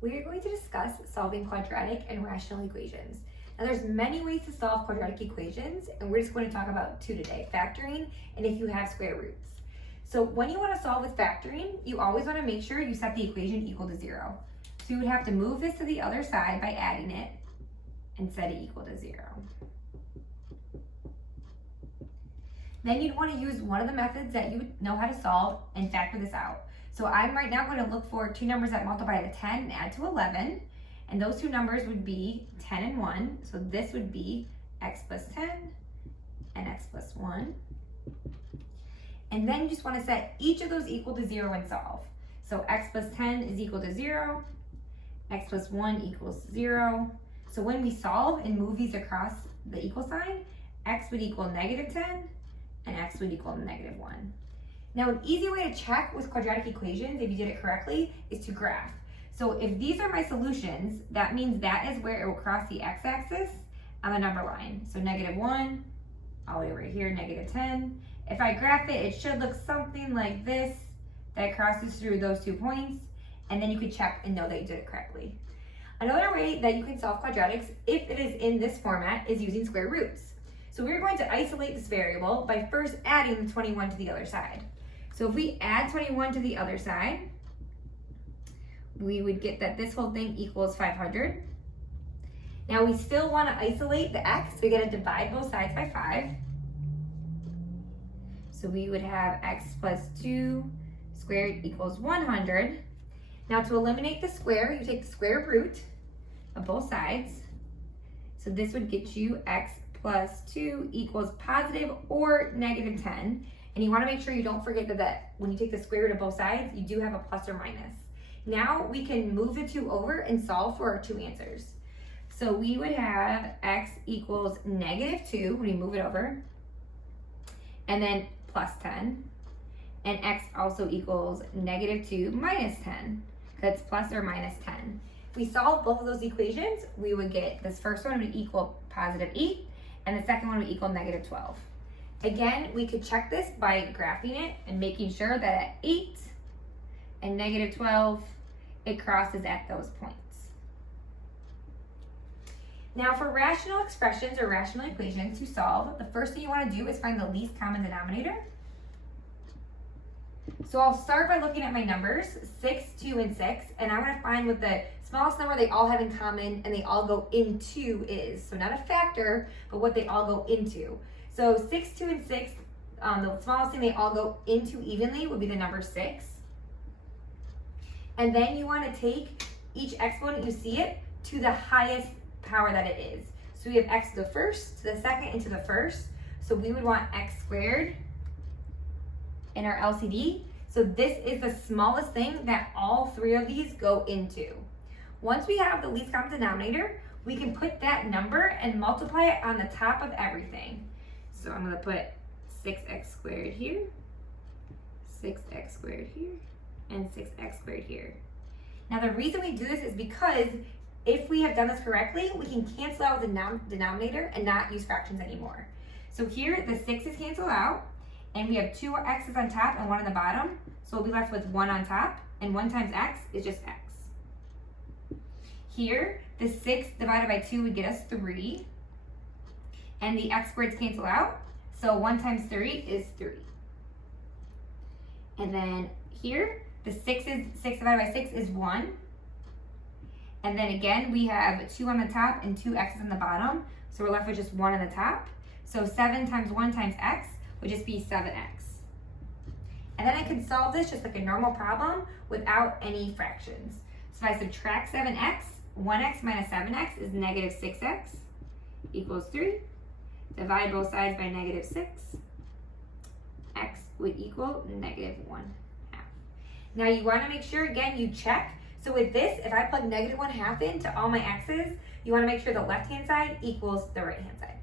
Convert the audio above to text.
We are going to discuss solving quadratic and rational equations. Now there's many ways to solve quadratic equations, and we're just going to talk about two today, factoring and if you have square roots. So when you want to solve with factoring, you always want to make sure you set the equation equal to 0. So you would have to move this to the other side by adding it and set it equal to 0. Then you'd want to use one of the methods that you know how to solve and factor this out. So I'm right now going to look for two numbers that multiply to 10 and add to 11. And those two numbers would be 10 and 1. So this would be x plus 10 and x plus 1. And then you just want to set each of those equal to 0 and solve. So x plus 10 is equal to 0. X plus 1 equals 0. So when we solve and move these across the equal sign, x would equal negative 10 and x would equal negative 1. Now, an easy way to check with quadratic equations, if you did it correctly, is to graph. So if these are my solutions, that means that is where it will cross the x-axis on the number line. So negative 1, all the way over here, negative 10. If I graph it, it should look something like this, that crosses through those 2 points, and then you can check and know that you did it correctly. Another way that you can solve quadratics, if it is in this format, is using square roots. So we're going to isolate this variable by first adding the 21 to the other side. So if we add 21 to the other side, we would get that this whole thing equals 500. Now we still want to isolate the x, so we got to divide both sides by 5. So we would have x plus 2 squared equals 100. Now to eliminate the square, you take the square root of both sides. So this would get you x plus 2 equals positive or negative 10. And you want to make sure you don't forget that when you take the square root of both sides, you do have a plus or minus. Now we can move the 2 over and solve for our 2 answers. So we would have x equals negative 2 when you move it over, and then plus 10. And x also equals negative 2 minus 10. That's plus or minus 10. If we solve both of those equations, we would get this first one would equal positive 8, and the second one would equal negative 12. Again, we could check this by graphing it and making sure that at 8 and negative 12, it crosses at those points. Now for rational expressions or rational equations to solve, the first thing you want to do is find the least common denominator. So I'll start by looking at my numbers, 6, 2, and 6, and I want to find what the smallest number they all have in common and they all go into is. So not a factor, but what they all go into. So 6, 2, and 6, the smallest thing they all go into evenly would be the number 6. And then you want to take each exponent, you see it, to the highest power that it is. So we have x to the first, to the second, and to the first. So we would want x squared in our LCD. So this is the smallest thing that all 3 of these go into. Once we have the least common denominator, we can put that number and multiply it on the top of everything. So I'm going to put 6x squared here, 6x squared here, and 6x squared here. Now the reason we do this is because if we have done this correctly, we can cancel out the denominator and not use fractions anymore. So here the 6's cancel out, and we have 2 x's on top and 1 on the bottom. So we'll be left with 1 on top, and 1 times x is just x. Here, the 6 divided by 2 would get us 3. And the x squareds cancel out, so 1 times 3 is 3. And then here, the 6 divided by 6 is 1. And then again, we have 2 on the top and 2 x's on the bottom, so we're left with just 1 on the top. So 7 times 1 times x would just be 7x. And then I can solve this just like a normal problem without any fractions. So if I subtract 7x, 1x minus 7x is negative 6x equals 3. Divide both sides by negative 6. X would equal negative 1/2. Now you want to make sure, again, you check. So with this, if I plug negative 1/2 into all my x's, you want to make sure the left-hand side equals the right-hand side.